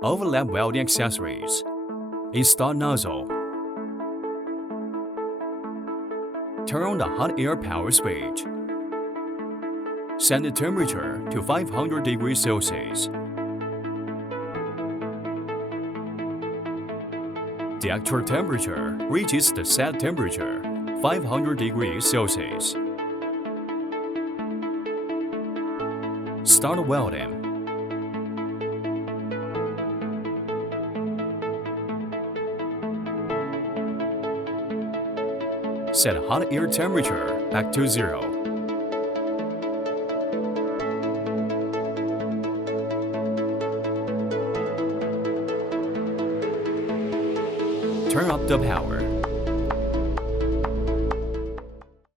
Overlap welding accessories. A start nozzle. Turn on the hot air power switch. Set the temperature to 500 degrees Celsius. The actual temperature reaches the set temperature, 500 degrees Celsius. Start welding. Set hot air temperature back to 0. Turn up the power.